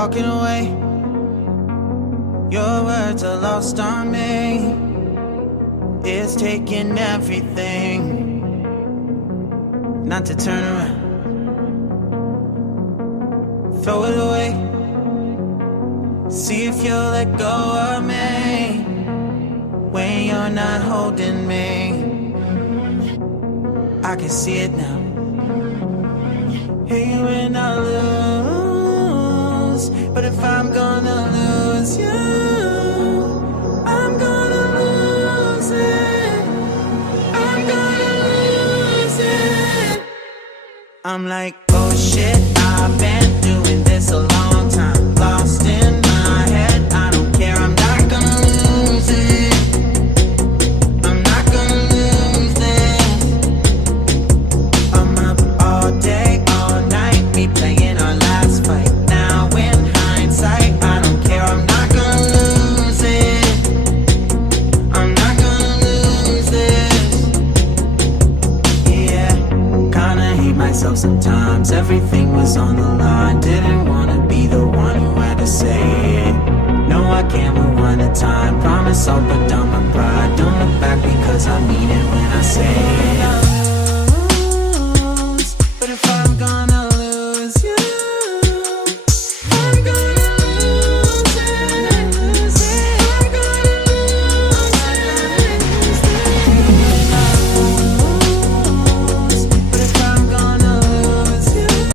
walking away. Your words are lost on me. It's taking everything not to turn around. Throw it away. See if you'll let go of me when you're not holding me. I can see it now. Hey, when I lose, but if I'm gonna lose you, I'm gonna lose it. I'm gonna lose it. I'm like, oh shit, I've been doing this a long time. Lost in my head, I don't care, I'm not gonna lose it. I'm not gonna lose this. I'm up all day, all night, me playing our last fight. Now in hindsight, I don't care, I'm not gonna lose it. I'm not gonna lose this. Yeah, kinda hate myself sometimes. Everything was on the line. Didn't wanna be the one who had to say it. No, I can't move one at a time. Promise I'll put down my pride. Don't look back because I mean it when I say it.